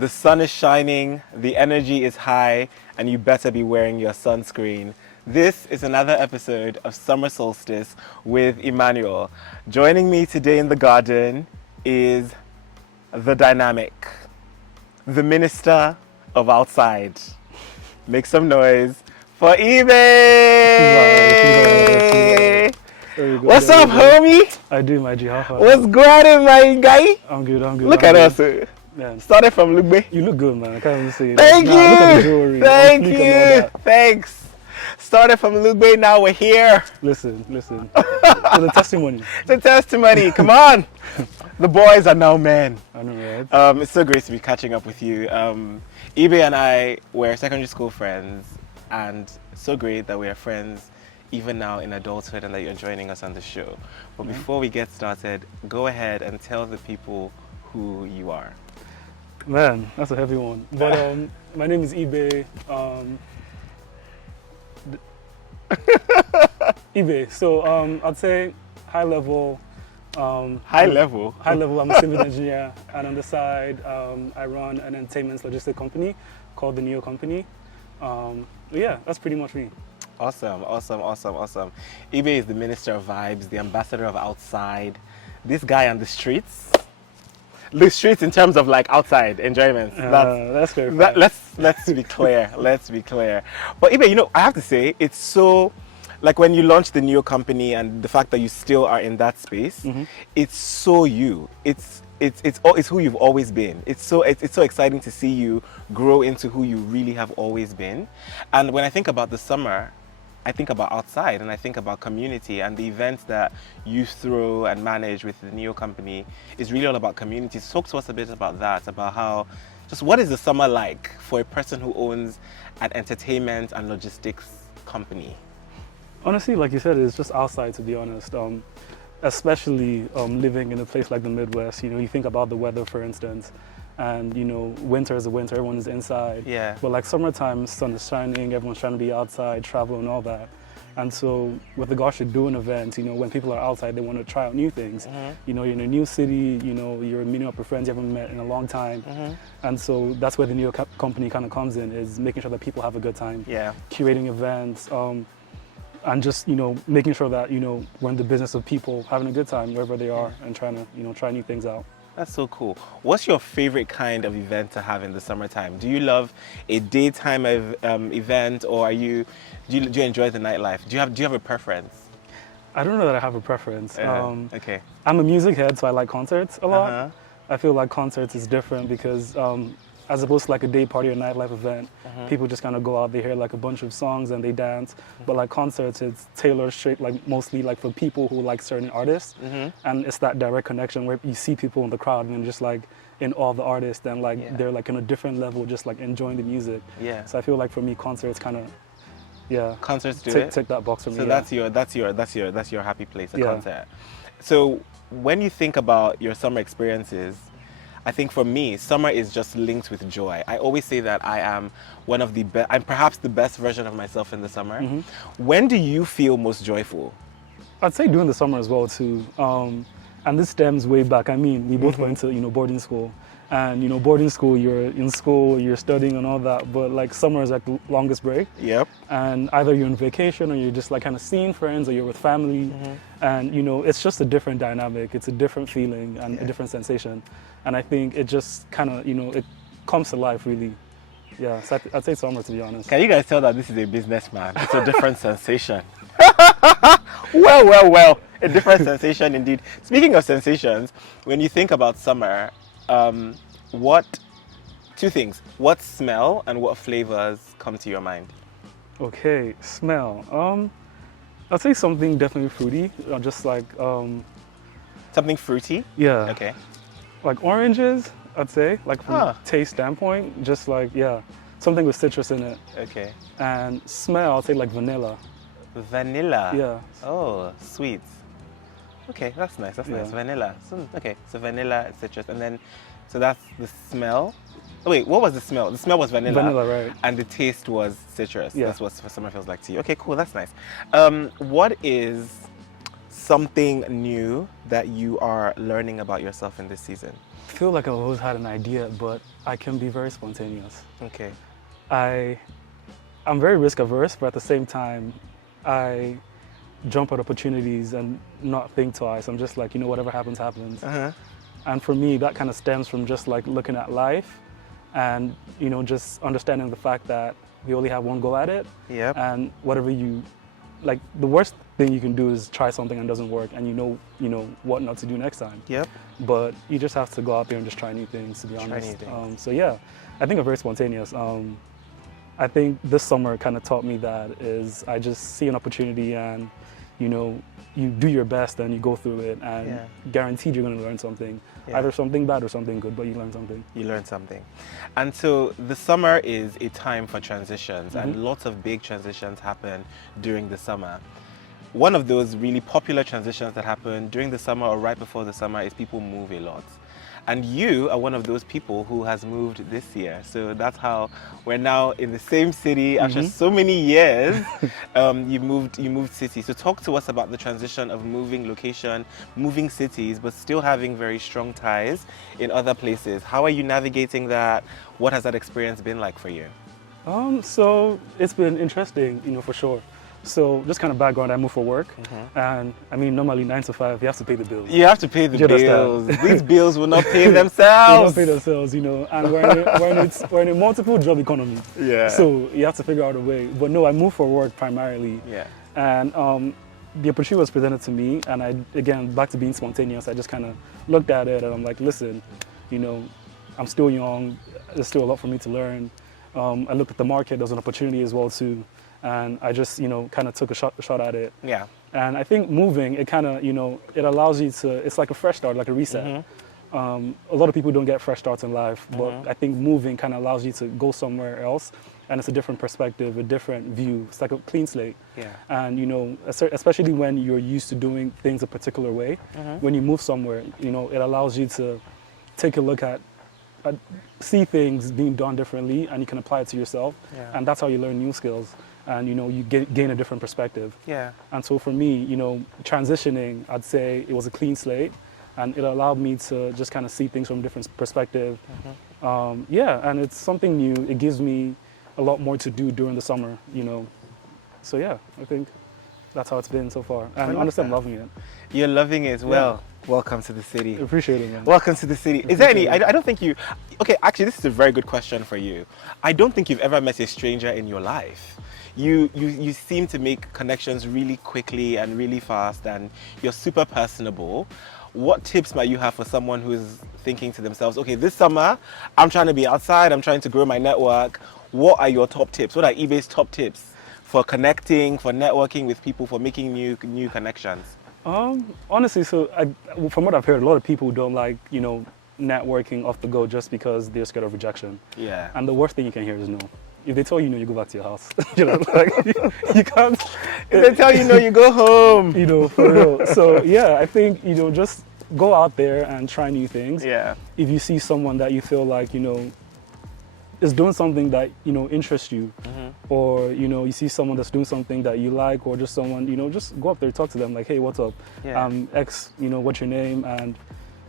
The sun is shining, the energy is high, and you better be wearing your sunscreen. This is another episode of Summer Solstice with Immanuel. Joining me today in the garden is the dynamic, the minister of outside. Make some noise for Ibe! What's up, homie? I do, my G. What's going on, my guy? I'm good. Look at us. Yeah. Started from Lugbe. You look good, man. I can't even say Thank you. Look at the jewelry. Thank you. Thanks. Started from Lugbe, now we're here. Listen. So the testimony. It's a testimony. Come on. The boys are now men. I know, right? It's so great to be catching up with you. Ibe and I were secondary school friends, and so great that we are friends even now in adulthood and that you're joining us on the show. But before we get started, go ahead and tell the people who you are. Man, that's a heavy one. But my name is Ibe. Ibe. So I'd say high level. High level? High level, I'm a civil engineer. And on the side, I run an entertainment logistics company called the Neo Company. Yeah, that's pretty much me. Awesome. Ibe is the minister of vibes, the ambassador of outside. This guy on the streets. The streets in terms of like outside enjoyment. That's very fun. Let's be clear. Let's be clear. But Ibe, I have to say, it's so, like when you launched the Neo Company and the fact that you still are in that space, it's so you. It's who you've always been. It's so exciting to see you grow into who you really have always been. And when I think about the summer, I think about outside and I think about community, and the events that you throw and manage with the Neo Company is really all about community. Talk to us a bit about that, about how, just what is the summer like for a person who owns an entertainment and logistics company? Honestly, like you said, it's just outside, to be honest. Especially living in a place like the Midwest, you think about the weather, for instance, and winter is the winter, everyone is inside. Yeah. But like summertime, sun is shining, everyone's trying to be outside, travel and all that. And so with regards to doing events, when people are outside, they want to try out new things. You're in a new city, you're meeting up with friends you haven't met in a long time. And so that's where the Neo Company kind of comes in, is making sure that people have a good time. Yeah. Curating events, and just making sure that we're in the business of people having a good time wherever they are and trying to try new things out. That's so cool. What's your favorite kind of event to have in the summertime? Do you love a daytime event, or do you enjoy the nightlife? Do you have a preference? I don't know that I have a preference. Okay. I'm a music head, so I like concerts a lot. I feel like concerts is different because as opposed to like a day party or nightlife event, people just kind of go out, they hear like a bunch of songs and they dance. But like concerts, it's tailored straight, like mostly like for people who like certain artists. And it's that direct connection where you see people in the crowd and just like in all the artists and like they're like in a different level, just like enjoying the music. Yeah. So I feel like for me, concerts kind of, concerts tick that box for me. So that's your happy place, a concert. So when you think about your summer experiences, I think for me, summer is just linked with joy. I always say that I am one of the best, I'm perhaps the best version of myself in the summer. When do you feel most joyful? I'd say during the summer as well too. And this stems way back. I mean, we both went to boarding school. And boarding school, you're in school, you're studying and all that, but like summer is like the longest break. Yep. And either you're on vacation or you're just like kind of seeing friends or you're with family. And it's just a different dynamic. It's a different feeling and a different sensation. And I think it just kind of, it comes to life really. Yeah, so I'd say summer, to be honest. Can you guys tell that this is a businessman? It's a different sensation. Well, a different sensation indeed. Speaking of sensations, when you think about summer, two things, what smell and what flavors come to your mind? Okay, smell. I'd say something definitely fruity, just like... Something fruity? Yeah. Okay. Like oranges, I'd say, like from a taste standpoint, just like, something with citrus in it. Okay. And smell, I'd say like vanilla. Vanilla? Yeah. Oh, sweet. Okay, that's nice, nice. Vanilla. Okay, so vanilla, citrus, and then, so that's the smell. Oh wait, what was the smell? The smell was vanilla. Vanilla, right. And the taste was citrus. Yeah. That's what summer feels like to you. Okay, cool, that's nice. What is something new that you are learning about yourself in this season? I feel like I've always had an idea, but I can be very spontaneous. Okay. I'm very risk averse, but at the same time, I jump at opportunities and not think twice. I'm just like, whatever happens, happens. Uh-huh. And for me, that kind of stems from just like looking at life and, just understanding the fact that we only have one go at it. Yep. And whatever the worst thing you can do is try something and it doesn't work and you know what not to do next time. Yep. But you just have to go out there and just try new things, to be honest. So yeah, I think I'm very spontaneous. I think this summer kind of taught me that is I just see an opportunity and, you do your best and you go through it and guaranteed you're going to learn something. Yeah. Either something bad or something good, but you learn something. You learn something. And so the summer is a time for transitions, and lots of big transitions happen during the summer. One of those really popular transitions that happen during the summer or right before the summer is people move a lot. And you are one of those people who has moved this year. So that's how we're now in the same city after so many years. You moved city. So talk to us about the transition of moving location, moving cities, but still having very strong ties in other places. How are you navigating that? What has that experience been like for you? So it's been interesting, for sure. So just kind of background, I moved for work, and I mean normally 9 to 5, you have to pay the bills. You have to pay the bills. These bills will not pay They themselves. don't pay themselves, and we're in a multiple job economy. Yeah. So you have to figure out a way. But no, I moved for work primarily. Yeah. And the opportunity was presented to me, and again, back to being spontaneous, I just kind of looked at it and I'm like, listen, I'm still young, there's still a lot for me to learn. I looked at the market, there's an opportunity as well too. And I just, kind of took a shot at it. Yeah. And I think moving, it kind of, it allows you to, it's like a fresh start, like a reset. A lot of people don't get fresh starts in life, but I think moving kind of allows you to go somewhere else. And it's a different perspective, a different view. It's like a clean slate. Yeah. And, especially when you're used to doing things a particular way, when you move somewhere, it allows you to take a look at see things being done differently, and you can apply it to yourself. Yeah. And that's how you learn new skills. And you gain a different perspective. Yeah. And so for me, transitioning, I'd say it was a clean slate, and it allowed me to just kind of see things from a different perspective. And it's something new. It gives me a lot more to do during the summer. So yeah, I think that's how it's been so far. And honestly, I'm loving it. You're loving it as well. Welcome to the city. I appreciate it, man. Welcome to the city. Is there any, I don't think you, okay, actually this is a very good question for you. I don't think you've ever met a stranger in your life. You seem to make connections really quickly and really fast, and you're super personable. What tips might you have for someone who's thinking to themselves, okay, this summer I'm trying to be outside, I'm trying to grow my network. What are your top tips? What are Ibe's top tips for connecting, for networking with people, for making new connections? Honestly, so from what I've heard, a lot of people don't like, networking off the go just because they're scared of rejection. Yeah. And the worst thing you can hear is no. If they tell you no, you go back to your house. You can't. If they tell you no, you go home. For real. So yeah, I think, just go out there and try new things. Yeah. If you see someone that you feel like, is doing something that, interests you, or, you see someone that's doing something that you like, or just someone, just go up there, talk to them like, hey, what's up? Yeah. X, what's your name? And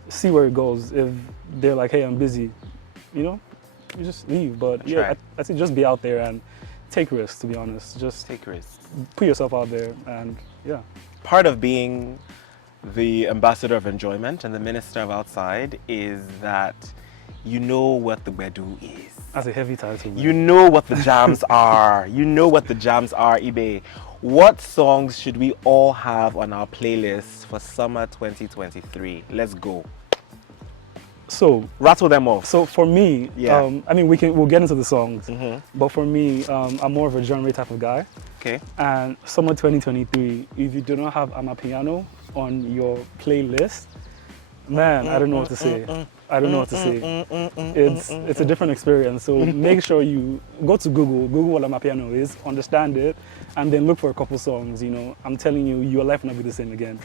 see where it goes. If they're like, hey, I'm busy, you just leave. But yeah, I think just be out there and take risks, to be honest. Just take risks. Put yourself out there, and yeah. Part of being the ambassador of enjoyment and the minister of outside is that you know what the Bedu is. That's a heavy title, man. You know what the jams are. You know what the jams are, Ibe. What songs should we all have on our playlist for summer 2023? Let's go. So rattle them off. So for me, yeah. We'll get into the songs, but for me, I'm more of a genre type of guy. Okay. And summer 2023, if you do not have Amapiano on your playlist, man, I don't know what to say. I don't know what to say. It's a different experience. So make sure you go to Google what Amapiano is, understand it, and then look for a couple songs. I'm telling you, your life will not be the same again.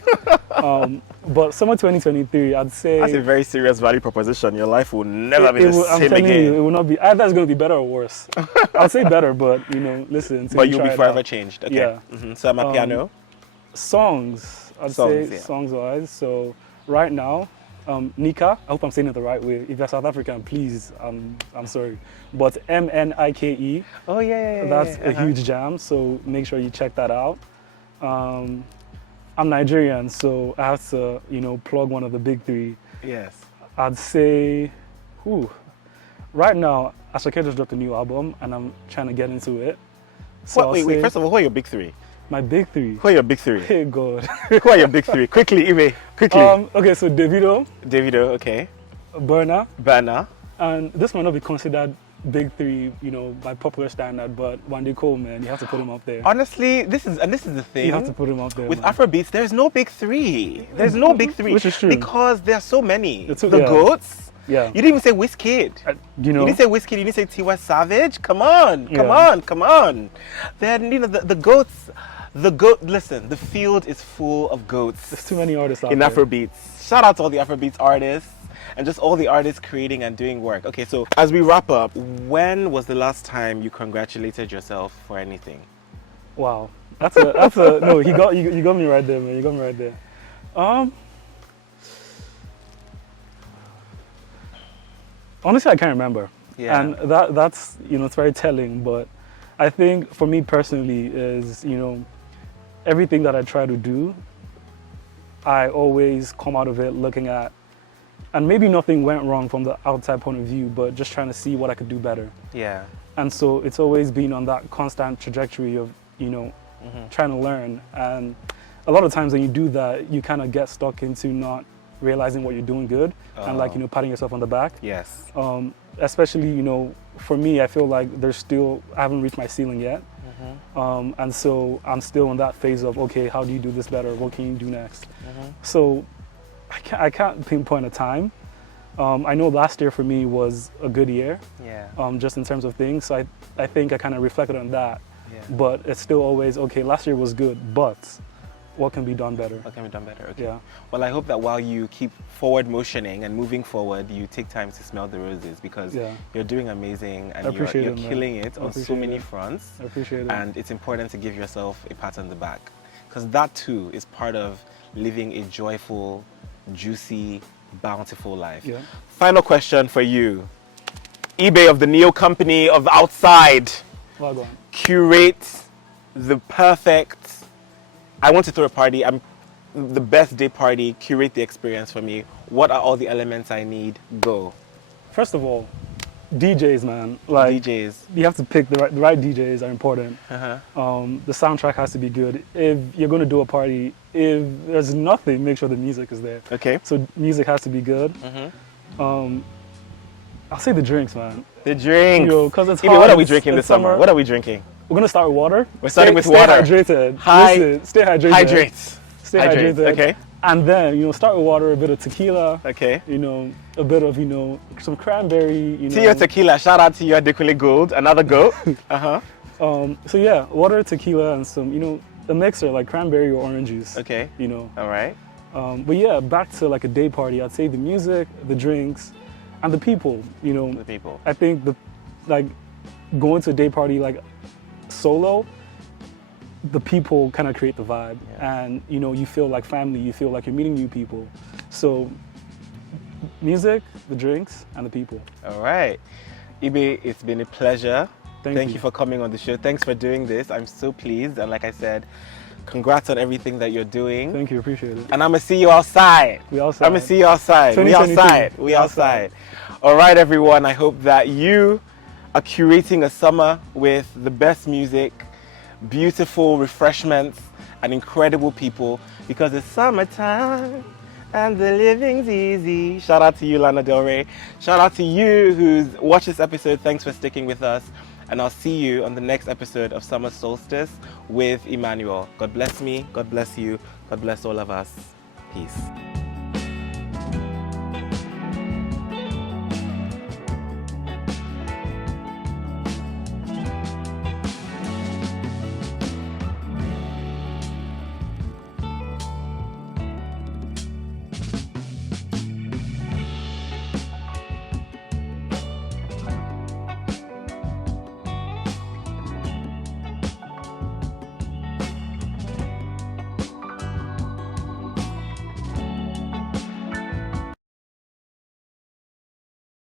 But summer 2023, I'd say that's a very serious value proposition. Your life will never be the same I'm telling again. you, it will not be. Either it's going to be better or worse. I'll say better, but listen. But you'll be forever changed. Okay. Yeah. So Amapiano. Songs. I'd Songs, say yeah. songs-wise. So right now, Nika, I hope I'm saying it the right way. If you're South African, please, I'm sorry. But MNIKE, Oh yeah. that's a huge jam, so make sure you check that out. I'm Nigerian, so I have to, plug one of the big three. Yes. I'd say, right now, Asake just dropped a new album, and I'm trying to get into it. So Wait. First of all, who are your big three? My big three. Who are your big three? Hey God. Who are your big three? Quickly, Ibe. Quickly. Okay, so Davido, Okay. Burna, and this might not be considered big three, by popular standard, but Wande Cole, man, you have to put him up there. Honestly, this is the thing. You have to put him up there. With man. Afrobeats, there's no big three. There's no big three. Which is true. Because there are so many. Yeah. Goats. Yeah. You didn't even say Wizkid. You didn't say Wizkid. You didn't say Tiwa Savage. Come on. Then, the goats. Listen, the field is full of goats. There's too many artists out in there. Afrobeats. Shout out to all the Afrobeats artists and just all the artists creating and doing work. Okay, so as we wrap up, when was the last time you congratulated yourself for anything? Wow, that's a no. You got me right there, man. You got me right there. Honestly, I can't remember. Yeah. And that's it's very telling. But I think for me personally is everything that I try to do, I always come out of it looking at, and maybe nothing went wrong from the outside point of view, but just trying to see what I could do better. Yeah. And so it's always been on that constant trajectory of, trying to learn. And a lot of times when you do that, you kind of get stuck into not realizing what you're doing good and patting yourself on the back. Yes. Especially, for me, I feel like I haven't reached my ceiling yet. And so I'm still in that phase of, okay, how do you do this better? What can you do next? So I can't pinpoint a time. I know last year for me was a good year, just in terms of things. So I think I kind of reflected on that. Yeah. But it's still always, okay, last year was good, but what can be done better? What can be done better? Okay. Yeah. Well, I hope that while you keep forward motioning and moving forward, you take time to smell the roses, because you're doing amazing and you're killing it on so many fronts. I appreciate it. And it's important to give yourself a pat on the back, because that too is part of living a joyful, juicy, bountiful life. Yeah. Final question for you. Ibe of the Neo Company of Outside. Well done. Curate the perfect, I want to throw a party, the best day party, curate the experience for me. What are all the elements I need? Go. First of all, DJs, man. Like, DJs. You have to pick the right DJs are important. Uh-huh. The soundtrack has to be good. If you're going to do a party, if there's nothing, make sure the music is there. Okay. So music has to be good. I'll say the drinks, man. The drinks. Because it's Ibe, hot. what are we drinking this summer? What are we drinking? We're going to start with water. We're starting with water. Stay hydrated. Listen, stay hydrated. Hydrate. Stay hydrated. Okay. And then, start with water, a bit of tequila. Okay. A bit of, some cranberry, To your tequila, shout out to your Adekunle Gold, another goat. Uh-huh. So yeah, water, tequila, and some, a mixer like cranberry or orange juice. Okay. All right. But yeah, back to like a day party, I'd say the music, the drinks, and the people, The people. I think going to a day party like solo, the people kind of create the vibe, and you feel like family, you feel like you're meeting new people. So music, the drinks, and the people. All right. Ibe, it's been a pleasure. Thank you you for coming on the show. Thanks for doing this. I'm so pleased. And like I said, congrats on everything that you're doing. Thank you, appreciate it. And I'm going to see you outside. We outside. I'm going to see you outside. We outside. We outside. All right, everyone. I hope that you are curating a summer with the best music, beautiful refreshments, and incredible people, because it's summertime and the living's easy. Shout out to you, Lana Del Rey. Shout out to you who's watched this episode. Thanks for sticking with us. And I'll see you on the next episode of Summer Solstice with Immanuel. God bless me. God bless you. God bless all of us. Peace.